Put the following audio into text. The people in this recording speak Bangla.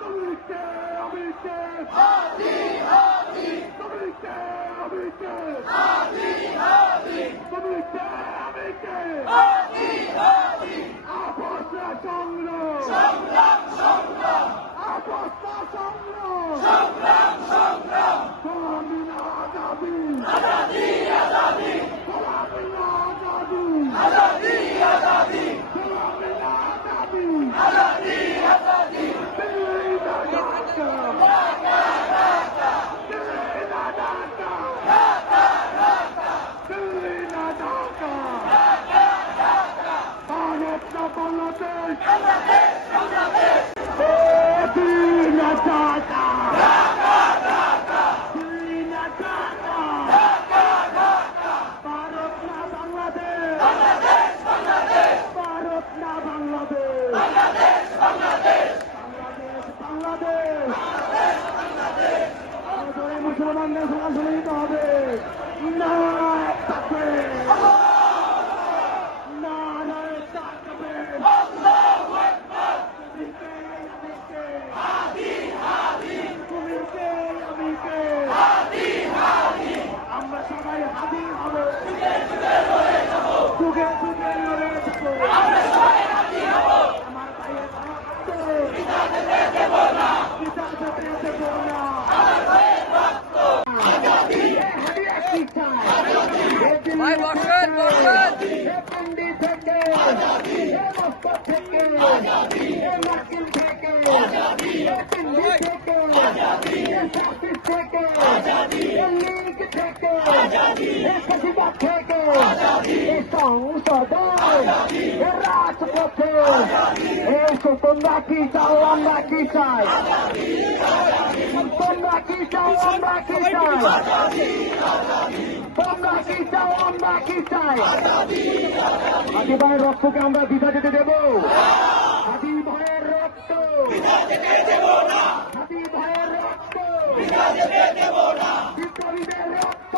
তুমি কে আমি কে তুমি কে আমি কে তুমি কে আমি কে আপসা সংগ্রাম আপসা সংগ্রাম গোলামি না আজাদি গোলামি না আজাদি গোলামি না আজাদি দিল্লি না ঢাকা দিল্লি না ঢাকা দিল্লি না ঢাকা ভারত না বাংলাদেশ দিল্লি না ঢাকা দিল্লি না ঢাকা ভারত না বাংলাদেশ ভারত না বাংলাদেশ বাংলাদেশ আমাদের মুসলমানদের সরাসরি দিতে হবে নারায়ে তাকবীর নারায়ে তাকবীর আল্লাহু আকবার তুমি কে আমি কে আমরা সবাই হাদি হব যুগে যুগে লড়ে যাবো আমার ভাইয়ের রক্ত পিতা যেতে দেব না ভাই বসেন পিন্ডি থেকে মস্কো থেকে মার্কিন থেকে পিন্ডি থেকে সাকিব থেকে লীগ থেকে সচিবা থেকে সংসদে রাজপথে এসো তোমরা কি চাও আমরা কি চাই তোমরা কি চাও আমরা কি চাই তোমরা কি চাও আমরা কি চাই হাদি ভাইয়ের রক্তকে আমরা বিধা যেতে দেব হাদি ভাইয়ের রক্ত হাদি ভাইয়ের রক্ত বিপ্লবীদের রক্ত